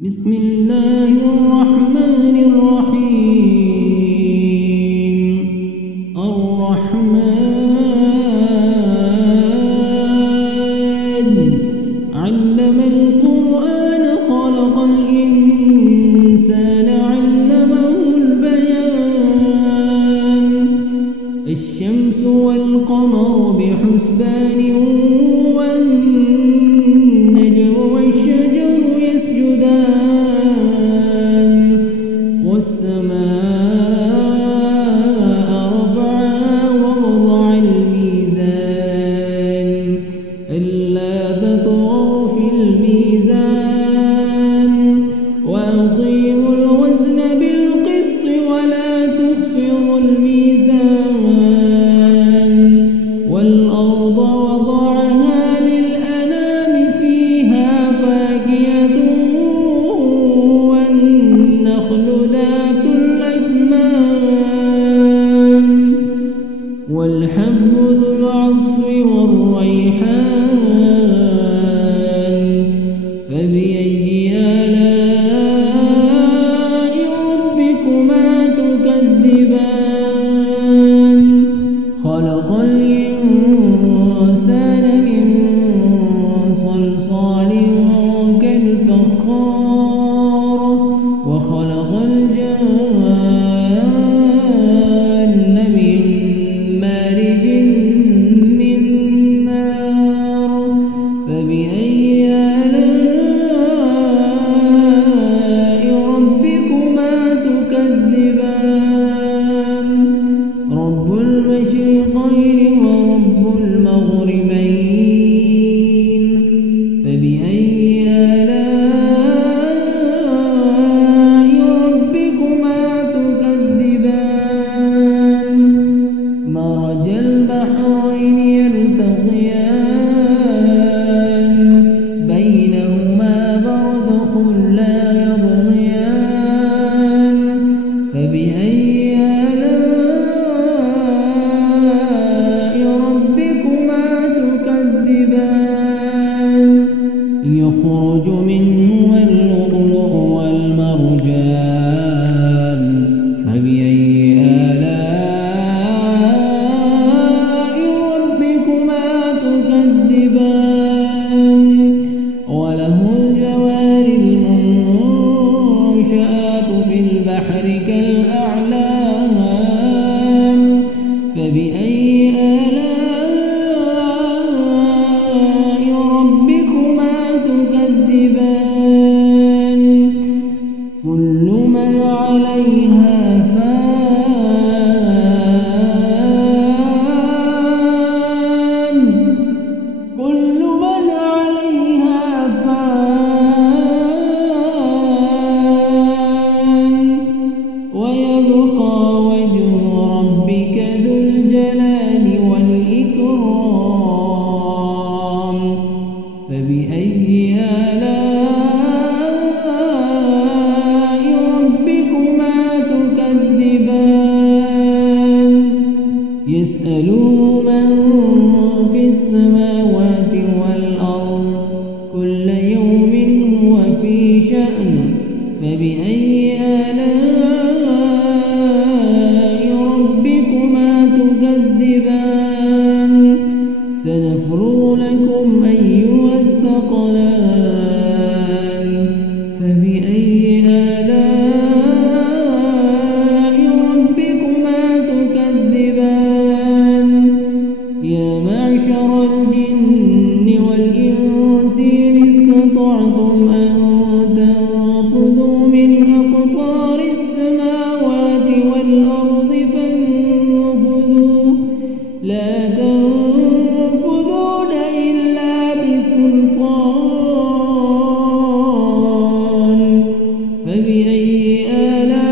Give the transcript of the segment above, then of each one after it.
بسم الله الرحمن الرحيم. الرحمن علم القرآن خلق الإنسان علمه البيان. الشمس والقمر بحسبان والنجم والشجر يسجدان والسماء رفعها ووضع الميزان ألا تطغوا في الميزان وأقيموا الوزن بالقسط ولا تخسروا الميزان والأرض وضعها للأنام فيها فاكهة والنخل ذات الأكمام والحب ذو العصف والريحان فبأي آلاء ربكما تكذبان. خلق الإنسان من صلصال كالفخار وخلق الجان من مارج من نار فبأي آلاء ربكما تكذبان. رب المشرقين ورب المغربين فبأي آلاء ربكما تكذبان. مرج البحرين يلتقيان بينهما برزخ لا يبغيان فبأي آلاء ربكما تكذبان. يخرج منهما اللؤلؤ والمرجان فبأي آلاء ربكما تكذبان. وله الجوار المنشآت في البحر كالأعلام فبأي آلاء ربكما تكذبان. كل من عليها فان كل من عليها فان ويبقى وجه ربك ذو الجلال والإكرام فبأي آلاء ربكما تكذبان. يسأله من في السماوات والأرض كل يوم هو في شأن فبأي آلاء ربكما تكذبان. سنفرغ لكم أيها الثقلان فبأي آلاء ربكما تكذبان. يا معشر الجن والإنس إن استطعتم أن تنفذوا من أقطار السماوات والأرض فانفذوا لا تنفذون إلا بسلطان فبأي آلاء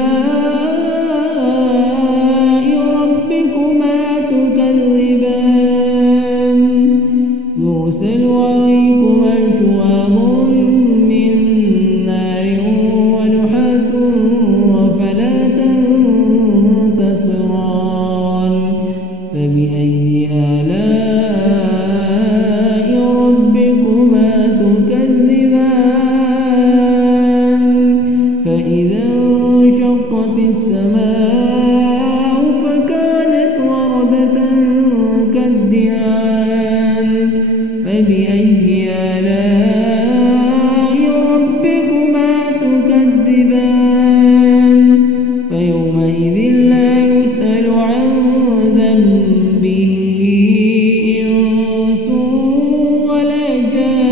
ربكما تكذبان. يرسل عليكما شواظ من نار ونحاس فلا تنتصران فبأي آلاء ربكما تكذبان. فإذا انشقت السماء فكانت وردة كالدهان فبأي آلاء ربكما تكذبان فيومئذ لا يسأل عن ذنبه إنس ولا جان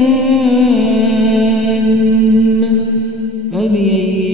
فبأي